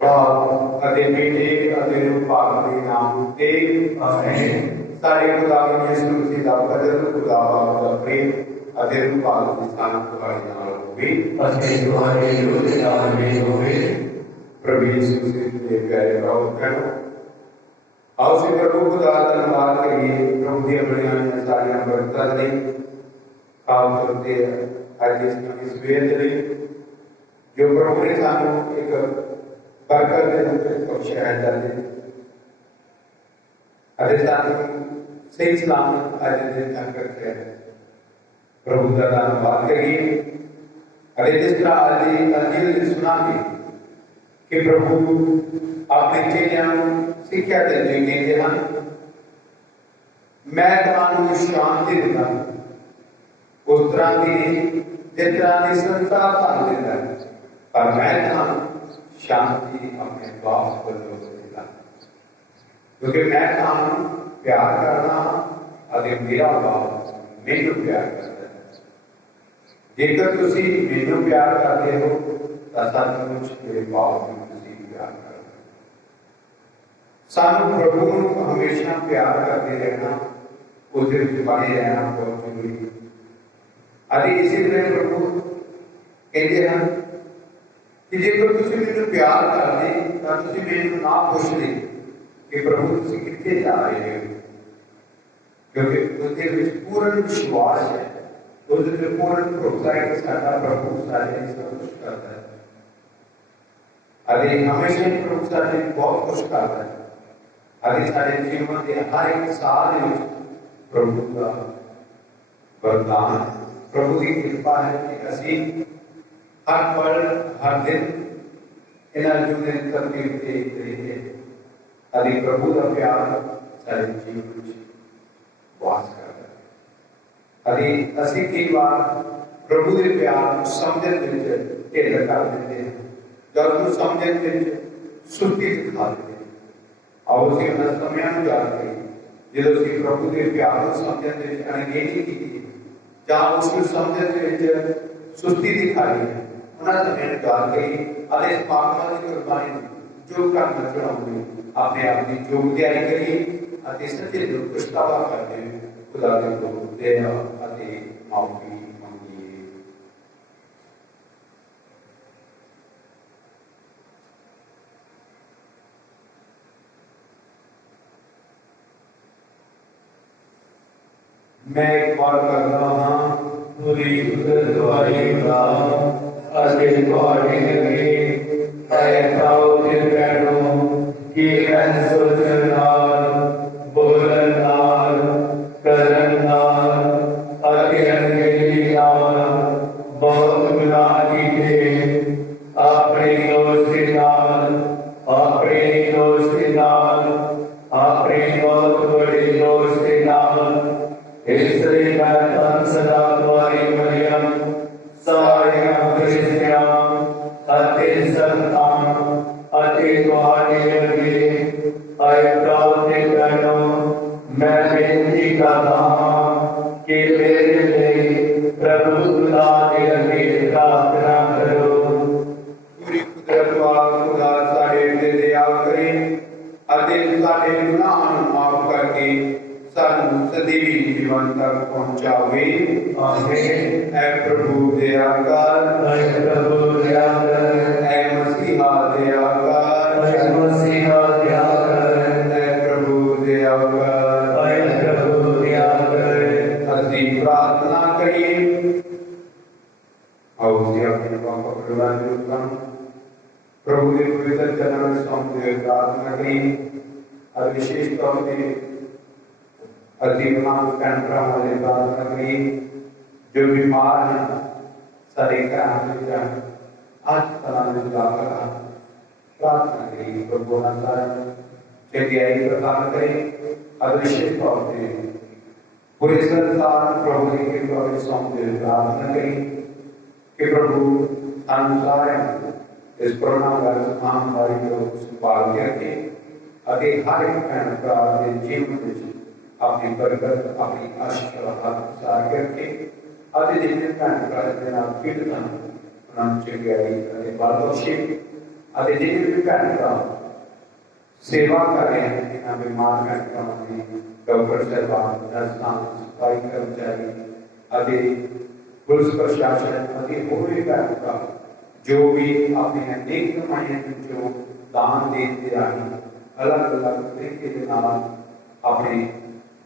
बाप अदे बेटे अदे पाक दे नाम ते आमीन। सारे खुदा यीशु मसीह दा कदर खुदा बाप दा प्रेम अदे पाक दी शान तुम्हारे नाल होवे अते तुम्हारे रूह दे नाल भी होवे। प्रभु यीशु मसीह दे प्यारे भाव बहनों, आओ से प्रभु खुदा दा धन्यवाद करिए। प्रभु दी अपनी सारियां बरकतां लई खास करते अज इस नवीं सवेर दे लई जो प्रभु ने सानू एक बरकत दे रूप में बख्शिया है जाते अरे सानू सही सलामत अज दिन तक रखा है। प्रभु का धन्यवाद करिए। अरे जिस तरह आज अंजील सुनांगे कि प्रभु अपने चेलियां सिक्ख्या देंदे कहते हैं, मैं तुहानू शांति दिंदा उस तरह की जिस तरह की संसार तुहानू दिंदा है, पर मैं तुहानू शांति अपने बाप वल्लों दिंदा क्योंकि मैं तुहानू प्यार करना अते मेरा बाप मैनू प्यार करता है। जेकर तुसी मैनू प्यार करते हो तो सचमुच मेरे बाप नूं तुसी प्यार करते हो। सानू प्रभु नूं हमेशा प्यार करते रहना, उसदे विच बने रहना बहुत जरूरी है। अरे इसी तरह प्रभु कहते हैं कि जेकर तुसी मैनू प्यार करते तो तुसी मैनू ना पुछदे कि प्रभु तुसी कित्थे जा रहे हो, क्योंकि उसदे विच पूर्ण विश्वास है, उसदे विच पूर्ण भरोसा है कि साडा प्रभु साडे लिए सब कुछ करता है। अरे हमेशा ही प्रभु साडे लिए बहुत कुछ करता है। अरे साडे जीवन के हर एक साल में प्रभु का वरदान, प्रभु की कृपा है कि असी हर पल हर दिन इन्हां जुने तरतीब ते रहिए। अरे प्रभु का प्यार साडे जीवन में वास करता है। अरे असी कई बार प्रभु के प्यार समझण विच ढिल कर देते हैं, जब उसको समझण विच सुस्ती दिखा देते हैं। आओ असीं उन्हां समयां नूं याद करिए ਜਦੋਂ ਅਸੀਂ ਪ੍ਰਭੂ ਦੇ ਪਿਆਰ ਨੂੰ ਸਮਝਣ ਦੇ ਵਿੱਚ ਅਣਗਹਿਲੀ ਕੀਤੀ ਜਾਂ ਉਸ ਨੂੰ ਸਮਝਣ ਦੇ ਵਿੱਚ ਸੁਸਤੀ ਦਿਖਾਈ ਹੈ, ਉਹਨਾਂ ਸਮੇਂ ਨੂੰ ਯਾਦ ਕਰੀਏ ਅਤੇ ਇਸ ਪਾਤਮਾ ਦੀ ਕੁਰਬਾਨੀ ਨੂੰ ਜੋ ਕਰਨਾ ਚਾਹੁੰਦੇ ਆਪਣੇ ਆਪ ਦੀ ਯੋਗ ਤਿਆਰੀ ਕਰੀਏ ਅਤੇ ਸੱਚੇ ਦਿਲ ਤੋਂ ਪਛਤਾਵਾ ਕਰਦੇ ਹੋਏ ਖੁਦਾ ਦੇ ਕੋਲ ਦਇਆ ਅਤੇ ਮਾਫੀ ਮੰਗੀਏ। मैं एक बार करता हाँ पूरी द्वारी अति द्वारी लगे ऐताओ दिल कहनो कि सोचन नाल बोलन नाल करन नाल अति अनगेली नाल बहुत गुनाह कीते अपने दोस्ती नाल अपने दोस्ती नाल अपने बहुत बड़ी दोस्ती नाल इसलिए मैं तन सदा द्वारी मरियम सारियां फरिश्तियां अति संतान अति द्वारी लगे आए प्रार्थना करो। मैं बेनती करता हूं कि मेरे लिए प्रभु खुदा के लगे प्रार्थना करो। पूरी कुदरत वाला खुदा साडे ते दया करे अते साडे गुनाहां नूं माफ करके सानू सदैवी जीवन तक पहुंचावे। आमीन। ऐ प्रभु दया कर, ऐ प्रभु दया कर, ऐ मसीहा दया कर, ऐ मसीहा दया कर, ऐ प्रभु दया कर, ऐ प्रभु दया कर। असी प्रार्थना करिए। आओ जी अपने पापा परिवार के उत्तम प्रभु के पवित्र चरणों में सौंपते प्रार्थना करिए और विशेष तौर पर अधिमान भैन भरावां लई प्रार्थना करिए जो बीमार हैं सारे घरां विच अस्पतालां विच दाखल हैं। प्रार्थना करिए प्रभु उन्हां सारिआं नूं चंगियाई प्रदान करे और विशेष तौर पर पूरे संसार प्रभु की कृपा में सौंपते प्रार्थना करिए कि प्रभु सानूं सारिआं नूं इस कोरोना वायरस महामारी को संभाल के रखे और हर एक भैन भरा के जीवन में अपनी बरकत अपनी आशीर्वाद प्रसार करके अति जितने भैन भरा पीड़ित हैं उन्होंने चंगियाई बल बख्शे ਅਤੇ ਜਿਹੜੇ भी भैन भरा सेवा कर रहे हैं जिन्हें बीमार भैन भरावां की डॉक्टर साहबान नर्सां सफाई कर्मचारी ਅਤੇ पुलिस प्रशासन ਅਤੇ ਹੋਰ भी भैन भरा जो भी अपने नेक कमाइयां ਵਿੱਚੋਂ दान देण ਦੇ ਰਾਹੀਂ अलग अलग तरीके के नाल अपने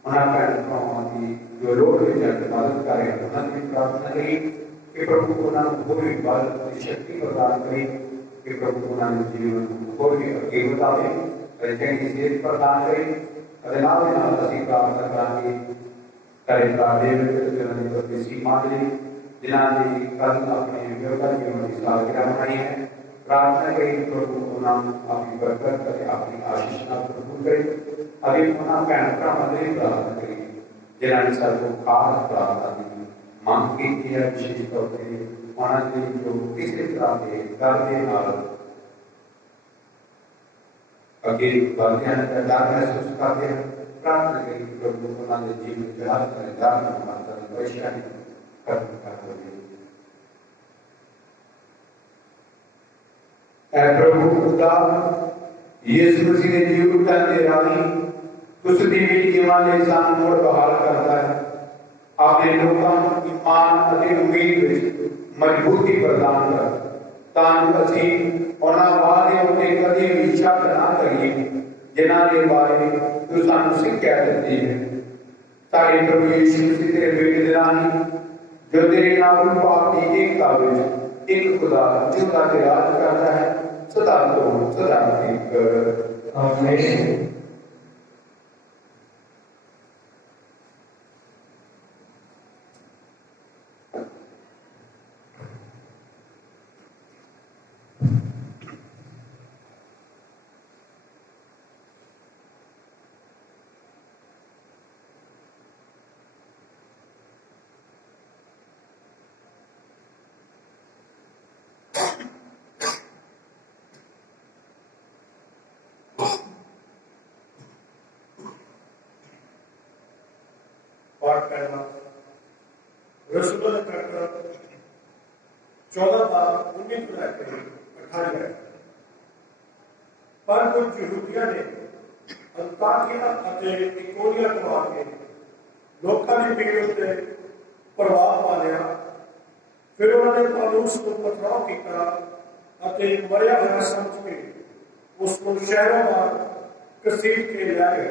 उन्होंने भैन भरावां की जो लोड़ विच मदद कर रहे हैं उन्होंने प्रार्थना करी कि प्रभु उन्होंने होर भी बल और शक्ति प्रदान करी कि प्रभु उन्होंने जीवन होर भी अगे बढ़ावे और चंगी सेहत प्रदान करी और नाल दे नाल असीं प्रार्थना करांगे करे प्रादेव परदेसी मांगली जिन्होंने कल अपने विवाह जीवन की सालगिरह मनाई है प्रार्थना करें प्रभु उन्होंने अपनी बरकत करे अपनी आशीष प्रभु करे अभी उन्होंने भैन भरावां की प्रार्थना करी जिन्होंने सबको खास प्रार्थना की मांग की है विशेष तौर पर उन्होंने जो किसी तरह के डर के नाल अगे बढ़ते हैं डर महसूस करते हैं प्रार्थना करें प्रभु उन्होंने जीवन के हर तरह डर परेशानी खत्म कर दे प्रभु खुदा यीशु मसीह ने जीवन दे राही तुस दी भी जीवन दे सानू मोड़ बहाल करता है अपने लोगों को ईमान और उम्मीद विच मजबूती प्रदान कर ताकि असीं उन्हां वादे उत्ते कदी भी शक ना करिए जिन्हां दे बारे तू सानू सिक्ख्या दित्ती है साडे प्रभु यीशु मसीह तेरे बेटे दे राही जो तेरे नाम पाक की एकता विच एक खुदा जिंदा ते राज करता है सदा तो सदा तक आमीन। पहला रसूल तक 14 बार 19 को लेकर 28 है पर कुछ यहूदियों ने अंताकिया ਅਤੇ इकोनिया को आके लोगों की भीड़ उत्ते प्रभाव पा लिया फिर उन्होंने पौलुस को पथराव किया ਅਤੇ मरिया होया समझ के उसको शहरों बाहर घसीट के ले गए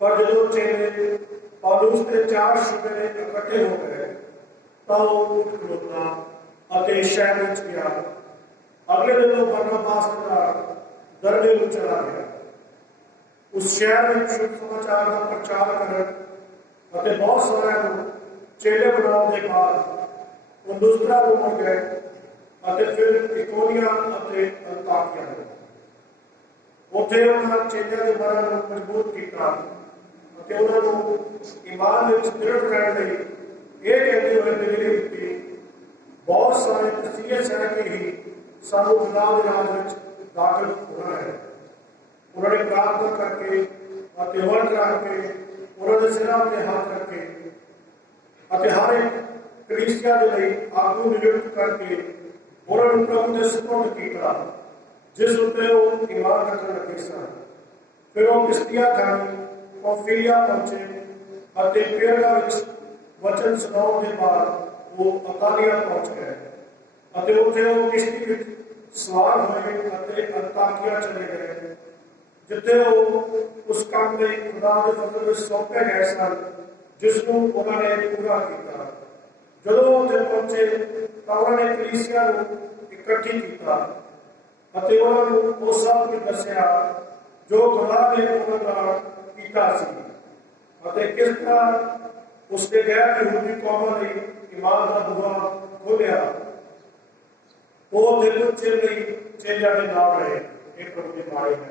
पर जो चेले पौलुस के 4 शुबे इकट्ठे हो गए तो उठ खलोता और शहर में गया अगले दिन बरनबास का दरबे में चला गया उस शहर में शुभ समाचार का प्रचार कर बहुत सारे चेले बनाने के बाद वो दूसरा रूप हो गए फिर इकोनिया अंताकिया उत्थे उन्होंने चेलियां के मरण को मजबूत किया ईमान दृढ़ रहने ये कहते हुए डिग्री दी बहुत सारे तसीहे सह के ही सानू खुदा दे राज विच दाखिल होना है उन्होंने प्रार्थना करके वंड रख के उन्होंने सिरां ते हाथ रखे हर एक कलीसिया के लिए आगू नियुक्त करके उन्होंने प्रभु के सुपुर्द किया जिस उत्ते वो ईमान रखने लगे सन फिर वो किश्तियां खानी ऑफिलिया पहुंचे पेरगा वचन सुनाने के बाद वो अतालिया पहुंच गए उत्थे वो किश्ती में सवार हुए अंताकिया चले गए जिथे वो उस काम में खुदा के फजल में सौंपे गए सन जिसको उन्होंने पूरा किया जो उत्थे पहुंचे तो उन्होंने कलीसिया इकट्ठी किया उन्होंने वो सब कुछ दसिया जो खुदा ने उन्होंने किस तरह उसके गैर यहूदी कौमां ने ईमान का बुआ खोलिया वो दिल चेलियां के नाम रहे एक प्रभु की बाणी है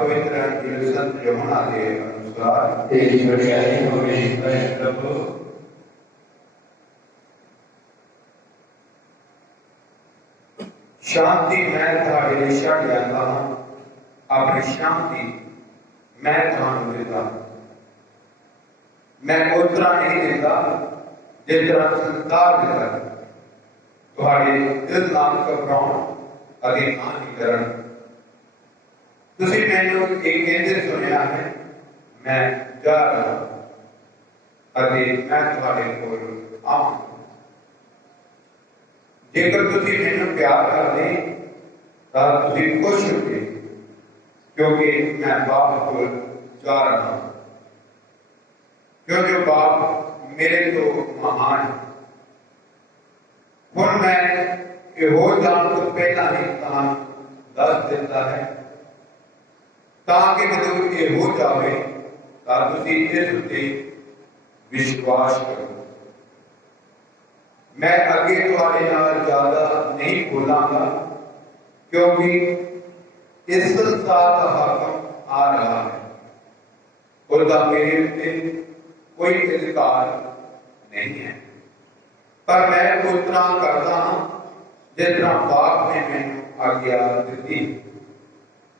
पवित्र अंजील संत यूहन्ना के अनुसार तेरी बड़ाई होवे हे प्रभु। शांति मैं तुहाडे लिए छड्ड जांदा हां, अपनी शांति मैं तुहानूं दिंदा। मैं उस तरह नहीं दिंदा जिस तरह संसार दिंदा। तुहाडे दिल नाल घबराउण अगे ना नहीं करन। तुसीं मैनूं एक कहंदे सुनिया है, मैं जा रहा अगे मैं तुहाडे कोल आवांगा। जेकर तुसीं मैनूं प्यार करदे तां तुसीं खुश होगे, क्योंकि मैं बाप कोल जा रहा हूं, क्योंकि बाप मेरे तो महान है। हुण मैं इहो जाण तो पहला ही तुहानूं दस दिता है, ताकि जदों ये हो जाए तां तुसीं इस उत्ते विश्वास करो। मैं अगे तुहाडे नाल ज्यादा नहीं बोलांगा, क्योंकि इस संसार का हाकम आ रहा है, उसका मेरे उत्ते कोई अधिकार नहीं है। पर मैं उस तरह करता हूं जिस तरह बाप ने मैनूं आज्ञा दी,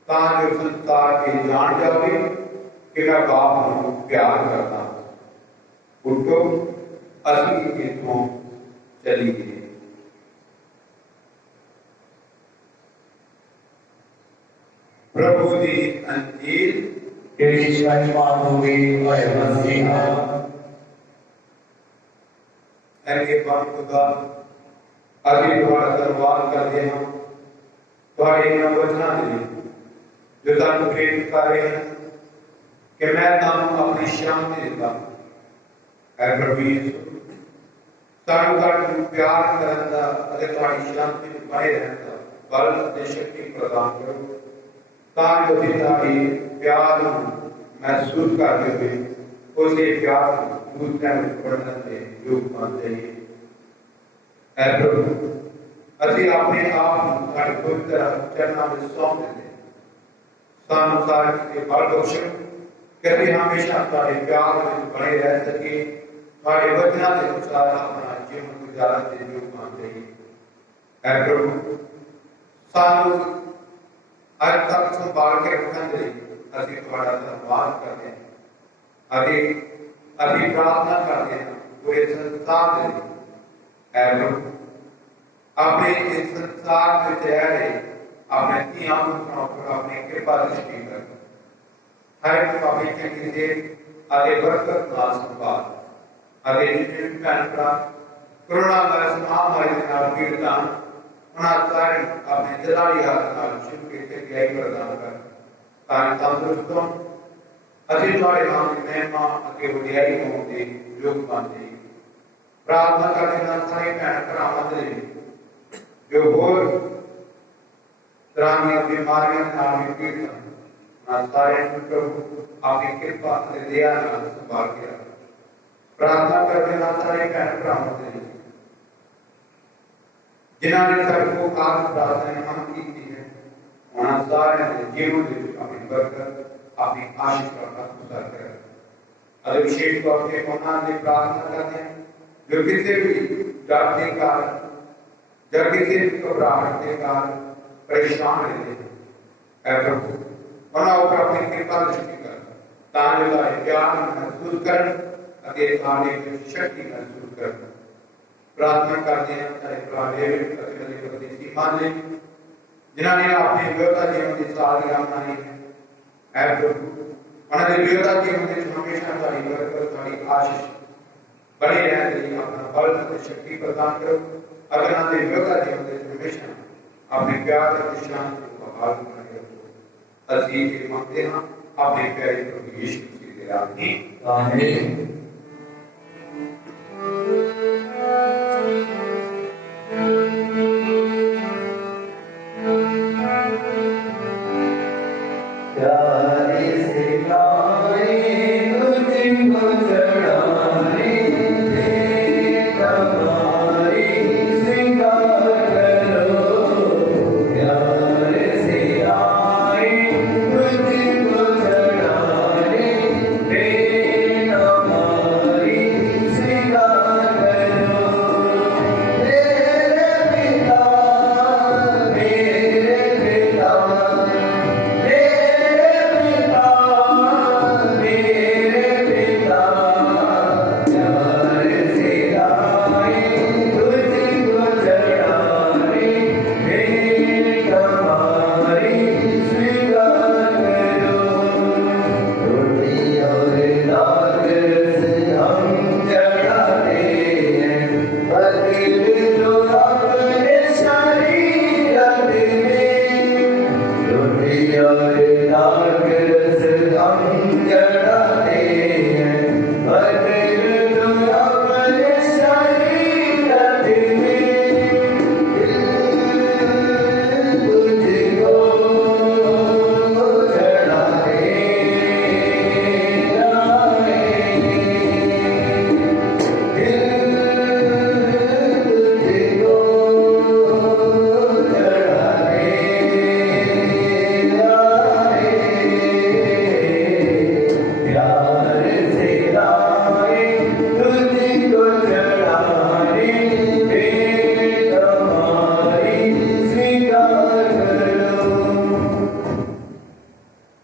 तां जो संसार ये जान जाए कि मैं बाप नूं प्यार करता हूं। उठो असीं इत्थों चलीए। प्रभु दी अंजील। तेरी महिमा होवे हे मसीहा। ऐसे बात खुदा अभी तुम्हारा धन्यवाद करते हैं तुम्हारे इन वचना दे जो तुम प्रेरित कर रहे हैं कि मैं तुम अपनी शांति देता है प्रभु यीशु। सानू तुम प्यार करन दा अते तुम्हारी शांति में बने रहन दा बल अते शक्ति प्रदान करो, ताकि ਅਸੀਂ ਤੁਹਾਡੀ प्यार महसूस करते हुए उसे प्यार दूसरे में बढ़ने के योग बन जाइए। ऐ प्रभु ਅਸੀਂ अपने आप ਤੁਹਾਡੇ ਪਵਿੱਤਰ ਚਰਨਾਂ ਵਿੱਚ ਸੌਂਪ ਦਿੰਦੇ ਸਾਨੂੰ ਸਾਰੇ के बल बख्शो कि ਅਸੀਂ हमेशा ਤੁਹਾਡੇ प्यार में बने रह सके, ਤੁਹਾਡੇ वचਨਾਂ के अनुसार अपना जीवन गुजारन के योग बन जाइए। ऐ प्रभु ਸਾਨੂੰ आज तक संभाल के रखने के लिए ਅਸੀਂ ਤੁਹਾਡਾ ਧੰਨਵਾਦ ਕਰਦੇ ਹਾਂ ਅਤੇ ਅਸੀਂ प्रार्थना करते हैं पूरे संसार के लिए। ऐ प्रभु अपने इस संसार में रह रहे अपने धीआं पुत्रों पर अपनी कृपा दृष्टि कर हर एक अपनी चंगी से आगे बरकत नाल संभाल आगे जितने भी भैन भरा कोरोना वायरस महामारी के नाल पीड़ित उन्हें सारे अपने दिलाड़ी हाथ नाल शुभ के चंगाई प्रदान कर ताकि तंदुरुस्त हों। ਅਸੀਂ ਤੁਹਾਡੇ ਨਾਮ ਦੀ ਮਹਿਮਾ ਅਤੇ ਵਡਿਆਈ ਹੋਣ ਦੇ ਯੋਗ ਬਣਦੇ ਪ੍ਰਾਰਥਨਾ ਕਰਦੇ ਹਾਂ ਸਾਰੇ ਭੈਣ ਭਰਾਵਾਂ ਦੇ ਲਈ ਜੋ ਹੋਰ ਤਰ੍ਹਾਂ ਦੀਆਂ ਬਿਮਾਰੀਆਂ ਨਾਲ ਵੀ ਪੀੜਤ ਹਨ, ਸਾਰਿਆਂ ਨੂੰ ਪ੍ਰਭੂ ਆਪਣੀ ਕਿਰਪਾ ਅਤੇ ਦਇਆ ਨਾਲ ਸੰਭਾਲ ਕੇ ਰੱਖੋ। ਪ੍ਰਾਰਥਨਾ ਕਰਦੇ ਹਾਂ ਸਾਰੇ ਭੈਣ ਭਰਾਵਾਂ ਦੇ ਲਈ ਜਿਨ੍ਹਾਂ ਨੇ ਸਾਡੇ ਕੋਲ ਖਾਸ ਪ੍ਰਾਰਥਨਾ ਹਮ ਕੀਤੀ ਹੈ, ਉਹਨਾਂ ਸਾਰਿਆਂ ਦੇ ਜੀਵਨ ਵਿੱਚ ਆਪਣੀ ਬਰਕਤ अपनी आशीष का प्रसार करें। और विशेष तौर पे उन्होंने प्रार्थना करते हैं जो किसी भी डर के कारण या किसी भी घबराहट के कारण परेशान रहते हैं, ऐ प्रभु उन्होंने ऊपर अपनी कृपा दृष्टि कर ताकि हमारे प्यार महसूस करें अगे आने की शक्ति महसूस करें। प्रार्थना करते हैं हमारे प्रादेशिक प्रतिनिधि सीमा ने जिन्होंने अपने योद्धा जीवन की सालगिरह मनाई है। ऐ प्रभु उन्होंने योद्धा जीवन में हमेशा तुम्हारी बरकत तुम्हारी आशीष बनी रहने के लिए अपना बल और शक्ति प्रदान करो। अगर उन्होंने योद्धा जीवन में हमेशा अपने प्यार और शांति को बहाल बनाए रखो। ਅਸੀਂ ਇਹ ਮੰਗਦੇ ਹਾਂ ਆਪਣੇ ਪਿਆਰੇ ਪ੍ਰਭੂ ਯਿਸੂ ਮਸੀਹ ਦੇ ਨਾਮ ਵਿੱਚ ਆਮੀਨ। Thank you.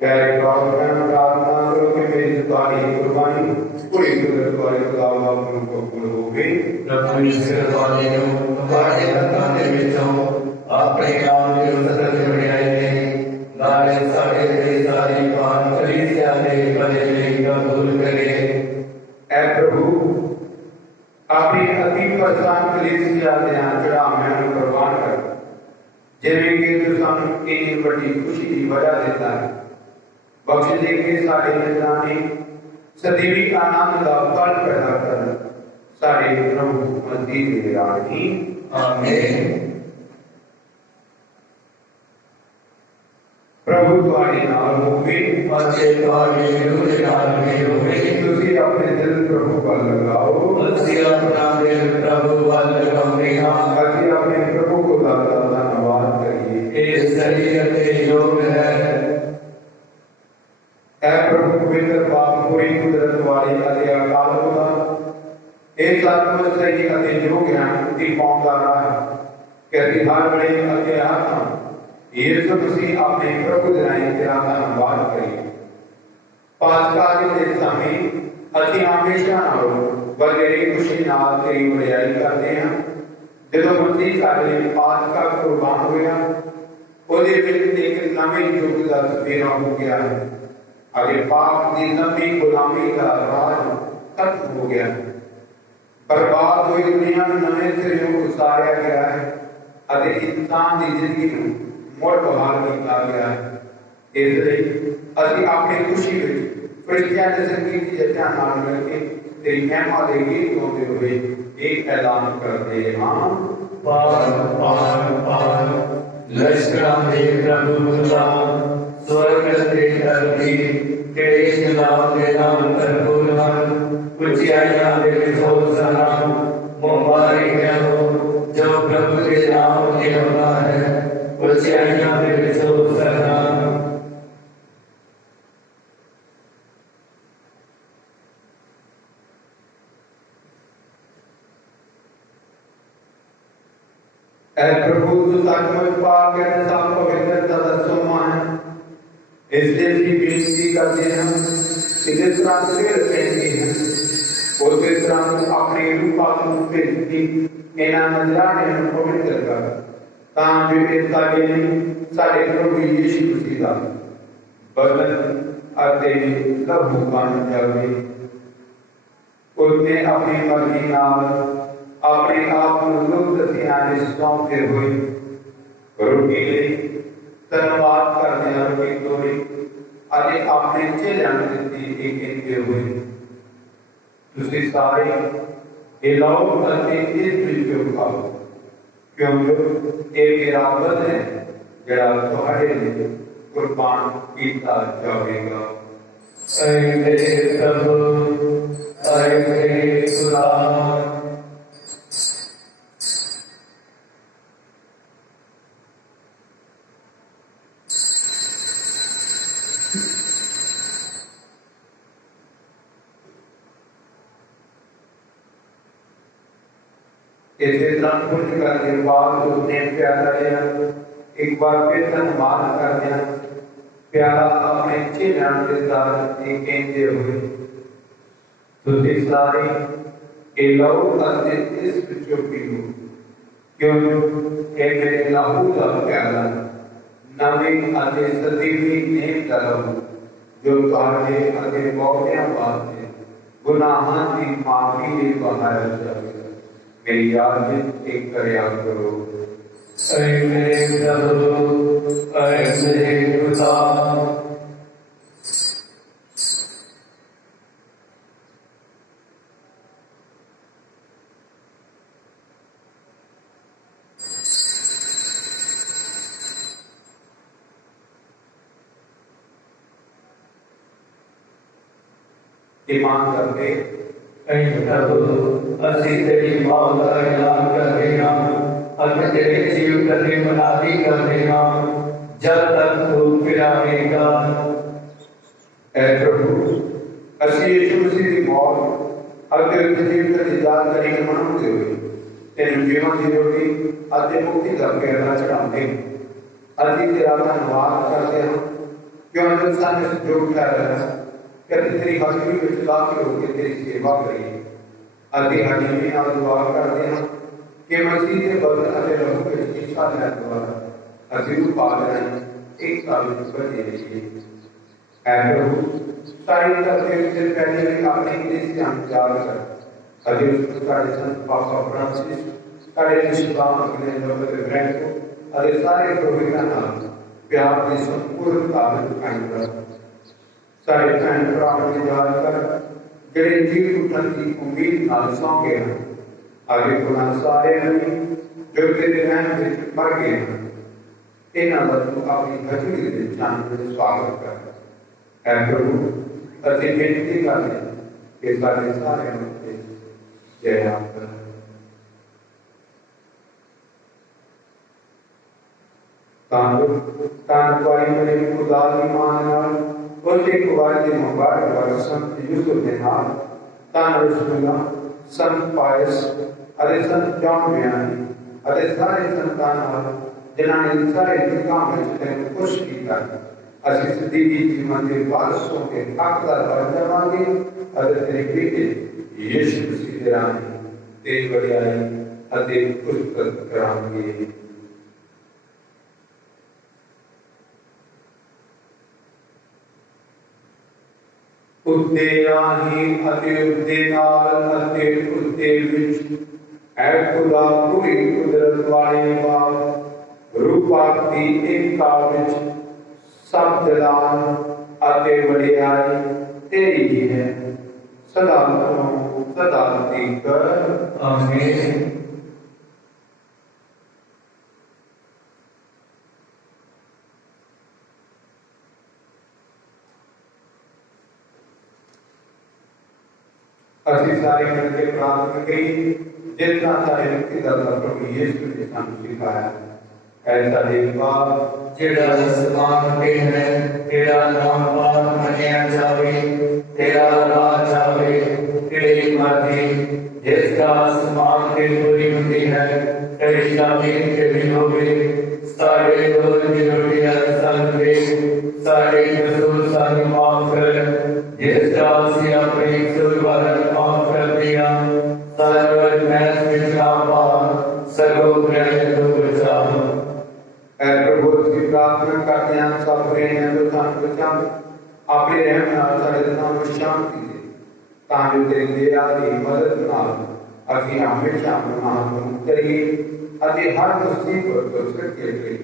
प्यारे प्रार्थना करो कि मेरी तुम्हारी कुर्बानी पूरी तुम्हारे खुदावंद को कबूल हो गई। प्रभु ईश्वर वाले तुम्हारे रत्न के विचों अपने नाम की उन्नत बढ़ाई ने नारे सारे दे सारी पान कलीसिया ने भले कबूल करे। ऐ प्रभु अपनी अति प्रधान कलीसिया दे चढ़ावे ਨੂੰ ਪ੍ਰਵਾਨ ਕਰ ਜਿਵੇਂ ਕਿ ਤੂੰ ਸਾਨੂੰ ਇੰਨੀ ਵੱਡੀ ਖੁਸ਼ੀ ਦੀ ਵਜ੍ਹਾ ਦਿੱਤਾ ਹੈ। ਬਖਸ਼ ਦੇ ਕੇ ਸਾਡੇ ਨਜ਼ਰਾਂ ਨੇ ਸਦੀਵੀ ਆਨੰਦ ਦਾ ਫਲ ਪੈਦਾ ਕਰ ਸਾਡੇ ਪ੍ਰਭੂ ਮਸੀਹ ਦੇ ਰਾਹੀਂ आमीन। प्रभु तुम्हारे नाल होवे अच्छे तुम्हारे रूह नाल भी होवे। तुसी अपने दिल प्रभु पर लगाओ। असि अपना दिल प्रभु पर लगाउने हां। असि अपने प्रभु को दाता धन्यवाद करिए। ये शरीर के योग है। ऐ प्रभु पवित्र पाप पूरी कुदरत वाले अति अकाल खुदा एक सचमुच सही अति योग ज्ञान मुक्ति पाउण दा राह है कि अति हर वेले अति आत्मा यीशु मसीह अपने प्रभु दे राहीं तेरा धन्यवाद करिए। पासका दे समय अति हमेशा नालों वधेरी खुशी नाल तेरी वडियाई करते हैं। ਜਦੋਂ ਮਸੀਹ ਸਾਡੇ ਲਈ ਪਾਸਕਾ ਕੁਰਬਾਨ ਹੋਇਆ ਉਹਦੇ ਵਿੱਚ ਇੱਕ ਨਵੇਂ ਯੁੱਗ ਦਾ ਸਵੇਰਾ ਹੋ ਗਿਆ ਹੈ ਅਤੇ ਪਾਪ ਦੀ ਲੰਬੀ ਗੁਲਾਮੀ ਦਾ ਰਾਜ ਖਤਮ ਹੋ ਗਿਆ ਹੈ। ਬਰਬਾਦ ਹੋਈ ਦੁਨੀਆ ਨੂੰ ਨਵੇਂ ਸਿਰਿਓਂ ਉਸਾਰਿਆ ਗਿਆ ਹੈ ਅਤੇ ਇਨਸਾਨ ਦੀ ਜ਼ਿੰਦਗੀ ਨੂੰ ਮੁੜ ਬਹਾਲ ਕੀਤਾ ਗਿਆ ਹੈ। ਇਸ ਲਈ ਅਸੀਂ ਆਪਣੀ ਖੁਸ਼ੀ ਵਿੱਚ ਫਰਿਸ਼ਤਿਆਂ ਦੇ ਸੰਗੀਤ ਦੀ ਜਥਿਆਂ ਨਾਲ ਮਿਲ ਕੇ तेरी महिमा दे गीत गाते हुए एक ऐलान करते हैं। पार पार पार लश्करां दे प्रभु खुदा स्वर्ग ते धरती तेरे नाम दे नाम भरपूर हन। ऊंचाइयां दे विधो सलाम मुबारक है वो जो प्रभु के नाम के होता है। ऊंचाइयां दे विधो सलाम। ऐ प्रभु तू सचमुच पाक है सब पवित्रता का सम्मान है। इसलिए भी बेनती करते हैं कि जिस तरह सिर पहनते हैं उसी तरह अपने रूपा को भेजती इन्हां नजराने ਨੂੰ पवित्र कर ਤਾਂ ਜੋ ਇਹ ਸਾਡੇ ਲਈ ਸਾਡੇ ਪ੍ਰਭੂ ਯੀਸ਼ੂ ਮਸੀਹ ਦਾ ਬਦਨ ਅਤੇ ਲਹੂ ਬਣ ਜਾਵੇ। ਉਸਨੇ ਆਪਣੀ ਮਰਜ਼ੀ ਨਾਲ अपने आप लुप्त सियाने सौंपते हुए रोटी ली धन्यवाद करने रोटी तोड़ी अरे अपने चेहरे में दी कहते हुए तुसी सारे ये लाओ करके इस विचों खाओ क्योंकि ये मेरा बदन है जड़ा तुम्हारे लिए कुर्बान किया जाएगा। ऐ मेरे प्रभु ऐ मेरे खुदा इसे संपूर्ण करने बाद उसने प्याला लिया एक बार फिर धन्यवाद कर दिया प्याला अपने चेहरे के साथ कहते हुए तुझे सारे ये लहू करते इस विचों पीओ क्योंकि ये मेरे लहू का प्याला नवी अति सदीवी नेम का लहू जो तुम्हारे अति बहुतियां वास्ते गुनाहां की माफी लिए बहाया जाएगा। मेरी याद एक करया करो। ऐ मेरे प्रभु ऐ मेरे खुदा ईमान करके ऐ प्रभु असि तेरी मौत का ऐलान करते हैं और तेरे जीव करने मनादी करते हैं जब तक तू फिर आएगा। ऐ प्रभु असि यीशु मसीह की मौत और तेरे जीव का इंतजार करके मनाते हुए तेरे जीवन की रोटी और मुक्ति का प्याला चढ़ाते हैं। असि तेरा धन्यवाद करते हैं क्यों अंदर सामने से जो उठा रहा है कहते तेरी हाजिरी में चला के होके तेरी सेवा करिए अति हाजिरी नाल दुआ करते हैं कि मसीह के बदन अते लहू में हिस्सा लेने द्वारा अति रूप पा लेना एक साल पर दे दीजिए ऐ प्रभु सारी तरफ से पहले भी आपने लिए से हम याद कर अति सारे संत पापा फ्रांसिस सारे निष्पाप अपने लोगों के ब्रांड को अरे सारे प्रभु का नाम प्यार की संपूर्ण काबिल कायम कर सारे भैन भरा के याद कर जड़े जीव उठन की उम्मीद नाल सौ गए हैं आगे गुना सारे नहीं जो तेरे रहन में मर गए हैं इन्हां दा तू अपनी हजूरी दे जान में स्वागत कर ऐ प्रभु अति बेनती करते कि सारे सारे मनुष्य जय आपका तान वाली मने खुदाल ईमान नाल और एक बार के मुबारक वाला संत यूसुफ ने नाम तान रसूलुल्लाह संत पायस अरे संत जॉन बयानी अरे सारे संतान नाल जिन्हां ने सारे काम में तेरे खुश कीता ਅਸੀਂ ਸਿੱਧੀ ਜੀਵਨ ਦੇ ਵਾਰਸੋਂ के हकदार बन जावांगे अगर तेरे बेटे यीशु मसीह दे नाम तेरी वडियाई अते पुस्तक करांगे उद्दे राही अते उद्दे नाल अते उद्दे विच ऐ खुदा पूरी कुदरत वाले बाप रूपाती एकता विच सब जलाल आते वडियाई तेरी ही है सदा सदा कर आमीन। ਅਸੀਂ ਸਾਰੇ ਮਿਲ ਕੇ ਪ੍ਰਾਰਥਨਾ ਕਰੀਏ ਜਿਸ ਤਰ੍ਹਾਂ ਸਾਡੇ ਵਿਅਕਤੀਗਤ ਪ੍ਰਭੂ ਯਿਸੂ ਨੇ ਸਾਨੂੰ ਸਿਖਾਇਆ ऐसा देवा जेड़ा आसमान पे है तेरा नाम पाक मनिया जावे तेरा राज आवे तेरी मर्जी जिसका आसमान पे पूरी होती है तेरी जमीन पे भी होवे सारे रोज की रोटियां सन दे सारे कसूर सन माफ कर जिसका से अपनी कसूर वाला माफ कर दिया सर्व मैस बिचा सर्व ग्रह को बचा प्रभु की प्रार्थना करते हैं सब प्रेम तो थान बचा अपने रहम नाल साडे दिलों में शांति दे ताकि तेरी दया दी मदद नाल ਅਸੀਂ ਹਮੇਸ਼ਾ ਮਨਾਉਣ ਕਰੀਏ ਅਤੇ ਹਰ ਮੁਸੀਬਤ ਤੋਂ ਸੁਰੱਖਿਅਤ ਰਹੀਏ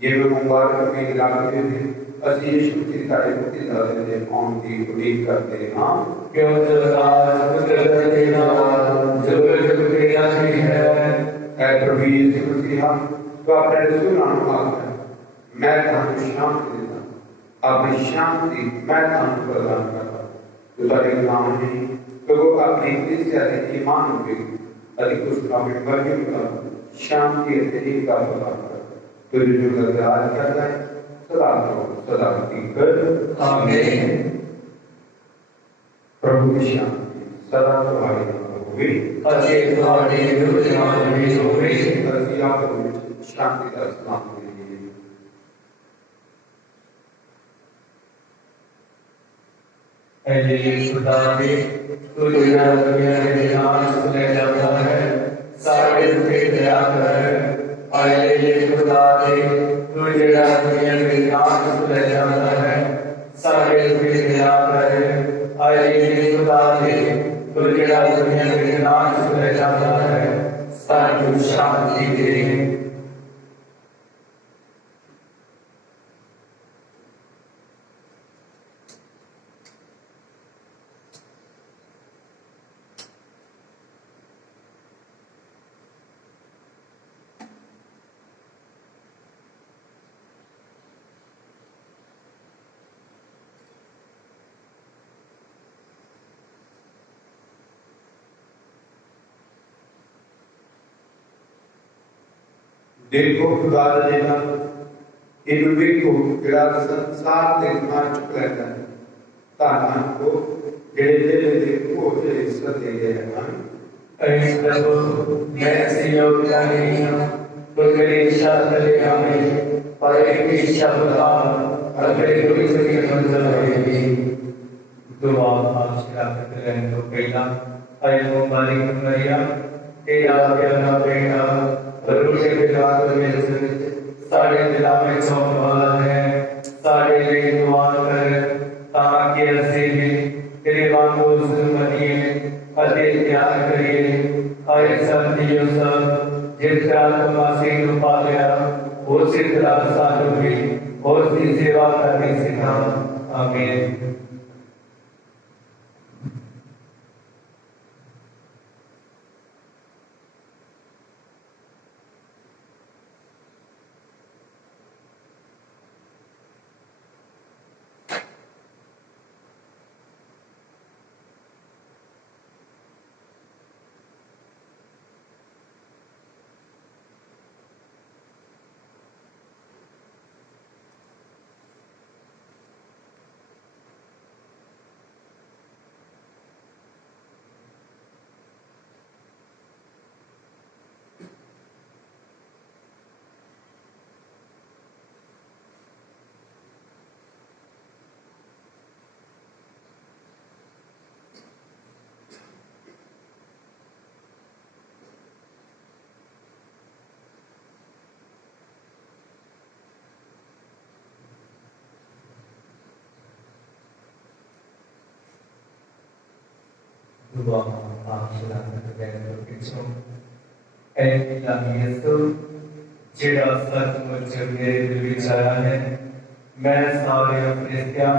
ਜਿਵੇਂ ਮੁਬਾਰਕ ਦੀ ਲੱਗਦੇ ਨੇ ਅਸੀਂ ਯਿਸੂ ਦੀ ਸਾਡੇ ਮੁਕਤੀ ਦਾਤੇ ਦੇ ਆਉਣ ਦੀ ਉਡੀਕ ਕਰਦੇ ਹਾਂ ਕਿਉਂ ਜਲਾਲ ਕੁਦਰਤ ਦੇ ਨਾਲ ਜੁਗ ਜੁਗ ਤੇਰਾ ਹੀ ਹੈ ਐ ਪ੍ਰਭੂ ਯਿਸੂ ਮਸੀਹਾ तो अपने रसूल नाम मैं तुहानू शांति देता अपनी शांति मैं तुहानू प्रदान करता तो सारे नाम नहीं लोगों का अपनी कलीसिया से ईमान हो गई अधिक उसका विवर्जन का शांति अत्यधिक का प्रदान करता तो जो लग करता है सदा कर आमीन। प्रभु की शांति सदा तुम्हारे नाम होगी अजय तुम्हारे विराजमान भी होगी अति आप शांति का इस्तेमाल करिए ऐ खुदा दे तू दुनिया के नाम सुने जाता है सारे पे दया कर ऐ खुदा दे तू जेड़ा दुनिया के नाम सुने जाता है सारे पे दया कर ऐ खुदा दे तू जेड़ा दुनिया के नाम सुने जाता है सारी शांति दे। देखो खुदा दा जेड़ा इनु देखो जेड़ा संसार दे मार चुक लेता है ताना को जेड़े जेड़े देखो जेड़े इज्जत दे गए हैं ऐ प्रभु मैं ऐसे योग्य नहीं हूँ तो मेरी इच्छा करे हमें पर एक इच्छा बता अगले कोई सभी मंजिल होगी दुआ आशीर्वाद करें तो पहला अय मुबारक मरिया तेरा प्यारा बेटा प्रभु के पिता में सारे दिला में चौंक वाला है सारे लिए दुआ कर ताकि ऐसे भी तेरे वांगो सुनमनिए अति त्याग करिए अय सर्दियों सब जिसका तुम्हारी रूपा गया वो सिद्ध साधु भी और उसकी सेवा करने सिखा आमीन। Dua आशीर्वाद करें तो किचो ऐ यीशु जेड़ा सचमुच मेरे दिल विच आया है मैं सारे फरिश्तियां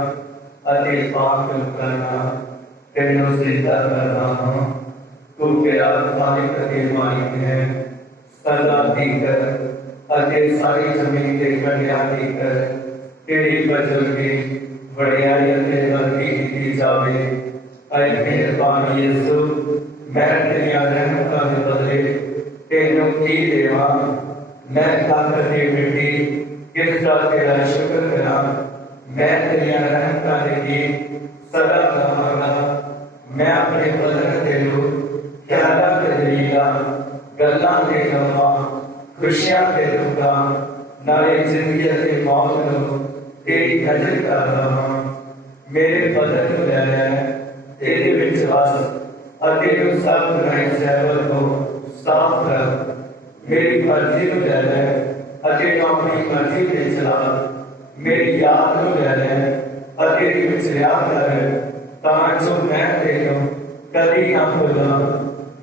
अते पाक करना तेनों सिद्धा करना हूं तू मेरा मालिक अते मालिक है सदा दीकर अते सारी जमीन के कल्याण दीकर तेरी बजुर्गी बड़ियाई अते बंदी की जावे अय मेहरबान यीशु मैं तेरी रहमत के बदले तेनों की देवा मैं ताकत की मिट्टी किसका तेरा शुक्र करा मैं तेरी रहमत की सदा कमाना मैं अपने बदन तेरू ख्याला के दलीला गल्ला के गमा खुशियां के दुखा नाले जिंदगी के मौत नो तेरी नजर कर रहा मेरे बदन को ले ले तेरे विश्वास अति सब बनाई सेवल को साफ कर मेरी मर्जी को ले ले अति अपनी मर्जी पे चला मेरी याद को ले ले अति विच याद कर ताकि मैं तेरे कभी ना भूला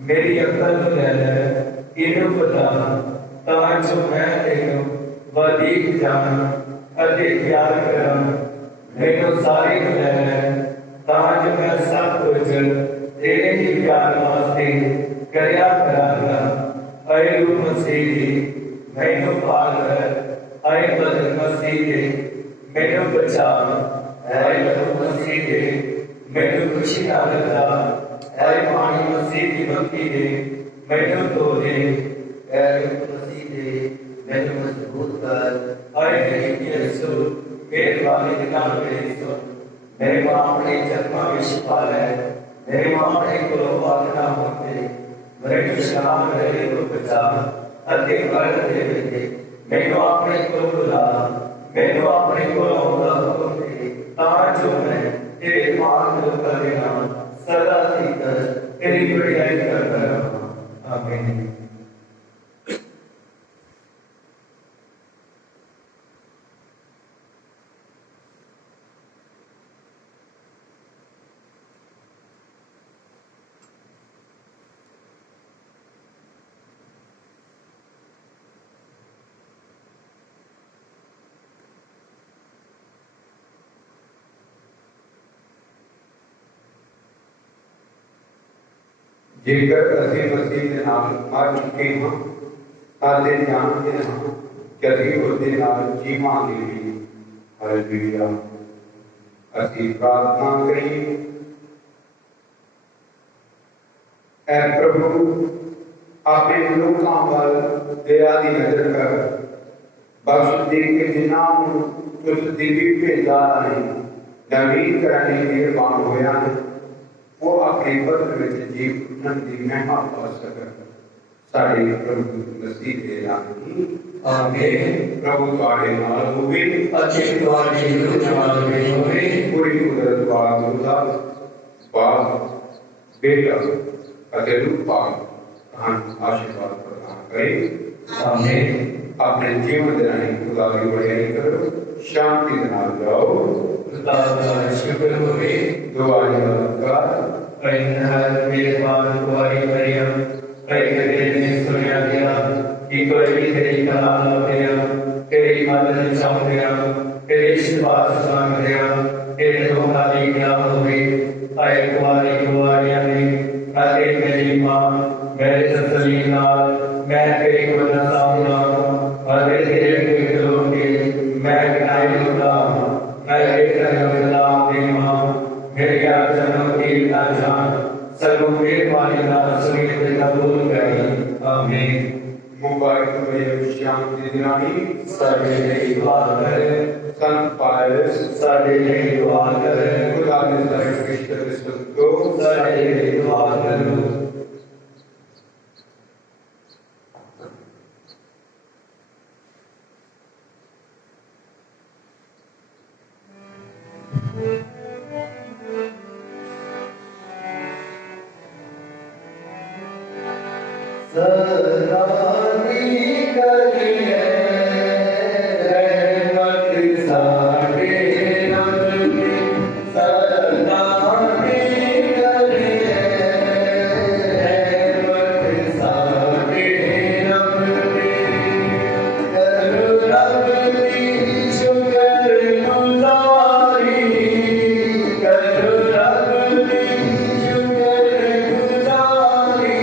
मेरी अकल को ले ले इन्हें बता ताकि मैं तेरे वधीक जाना अति प्यार करा मेरे सारे को ले ले ताकि मैं सब कुछ तेरे ही प्यार वास्ते करया करांगा अय रूप मसीह मैनू पाल कर अय बदन मसीह मैनू बचा अय रूप मसीह मैनू खुशी ना लगा अय पानी मसीह की भक्ति दे मैनू तो दे अय रूप मसीह मैनू मजबूत कर अय यीशु मेरे वाले दिना मेरे सो मेरे मां अपने जन्म विश्वाल है मेरे मां अपने को वादना होते मेरे विश्राम मेरे को बचा अति वर्ग दे दे मेरे अपने को बुला मेरे अपने को होते ताजो मैं तेरे मार्ग पर देना सदा सीकर तेरी बड़ाई करता रहूं आमीन। जेकर असीं मसीह दे नाल मर चुके हां तां जानते हां कि असीं उसदे नाल जीवांगे भी। हालेलुया। असीं प्रार्थना करिए। ऐ प्रभु अपने लोकां वल दया दी नजर कर बख्श दे के जिन्हां नूं तुस दिव्य भेजा ने नवीन करने मेहरबान होया है वो अपने बदन में जीव उठन की महिमा पा सकन साडे प्रभु मसीह दे नाम ਆਮੀਨ। ਪ੍ਰਭੂ ਤੁਹਾਡੇ ਨਾਲ ਹੋਵੇ। ਅਤੇ ਤੁਹਾਡੀ ਰੂਹ ਨਾਲ ਵੀ ਹੋਵੇ। ਪੂਰੀ ਕੁਦਰਤ ਵਾਲਾ ਗੁਰੂ ਦਾ ਬਾਪ ਬੇਟਾ ਅਤੇ ਰੂਹ ਪਾਕ ਤੁਹਾਨੂੰ ਆਸ਼ੀਰਵਾਦ ਪ੍ਰਦਾਨ ਕਰੇ। ਆਮੀਨ। ਆਪਣੇ ਜੀਵਨ ਦੇ ਰਾਹੀਂ ਖੁਦਾ ਦੀ ਵਡਿਆਈ ਕਰੋ, ਸ਼ਾਂਤੀ ਦੇ ਨਾਲ ਜਾਓ। ਖੁਦਾ ਦਾ ਸ਼ੁਕਰ ਹੋਵੇ। ਦੁਆ ਕਰ ਪਹਿਲਾਂ ਮਿਹਰਬਾਨ ਤੁਹਾਡੀ ਮਰੀਮ ਪਹਿਲੇ ਨੇ ਸੁਣਿਆ ਗਿਆ ਕਿ ਕੋਈ ਤੇਰੀ ਕਲਾਮ ਲੱਭਿਆ, ਤੇਰੀ ਮਦਦ ਚਾਹੁੰਦਿਆ, ਤੇਰੀ ਸਿਫਾਰਿਸ਼ ਮੰਗਦਿਆ, ਤੇਰੇ ਤੋਂ ਖਾਲੀ ਨਾ ਹੋਵੇ। ਆਏ ਕੁਆਰੀਆਂ ਨੇ ਅਤੇ ਮੇਰੀ ਮਾਂ ਮੇਰੇ ਤਸਲੀ ਨਾਲ ਮੈਂ ਤੇਰੇ ਕੋਲ ਆਉਣਾ ਅਤੇ ਤੇਰੇ ਕੋਲ ਖਲੋ ਕੇ ਮੈਂ ਗਾਇ ਲੁਟਾ ਮੈਂ ਤੇਰੇ ਗੁਲਾਮ ਦੀ ਮਾਂ ਮੇਰੀ ਆਜਨ ਦੀ ਆਜਾਨ ਸਰਵ ਮਿਹਰਬਾਨੀ ਨਾਲ ਸੁਣੀ ਤੇ ਕਬੂਲ ਕਰੀ। ਆਮੀਨ। ਮੁਬਾਰਕ ਹੋਵੇ ਸ਼ਾਂਤੀ ਦੀ ਰਾਣੀ ਸਾਡੇ ਲਈ ਦੁਆ ਕਰੇ। ਸੰਤ ਪਾਇਸ ਸਾਡੇ ਲਈ ਦੁਆ ਕਰੇ। ਖੁਦਾ ਦੇ ਸਾਰੇ ਕ੍ਰਿਸ਼ਨ ਦੇ ਸੰਤੋ ਸਾਡੇ ਲਈ ਦੁਆ ਕਰੋ। ਸਦਾਨੀ ਕਰੀਏ ਰਹਿਮਤ ਸਾਡੇ ਰਬ ਦੀ। ਸਦਾਨੀ ਕਰੀਏ ਰਹਿਮਤ ਸਾਡੇ ਰਬ ਦੀ। ਕਰੋ ਰਬ ਦੀ ਸ਼ੁਕਰ ਗੁਜ਼ਾਰੀ, ਕਰੋ ਰਬ ਦੀ ਸ਼ੁਕਰ ਗੁਜ਼ਾਰੀ।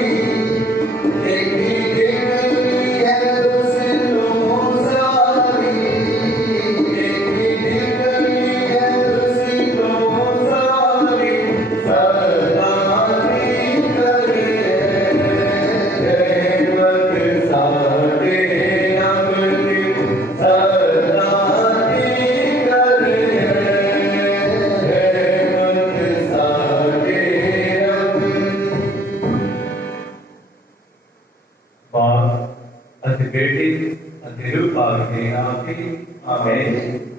ਬਾਪ ਅਤੇ ਬੇਟੀ ਅਤੇ ਰੂਹ ਪਾਕ ਦੇ ਨਾਮ ਤੇ ਆਮੀਨ।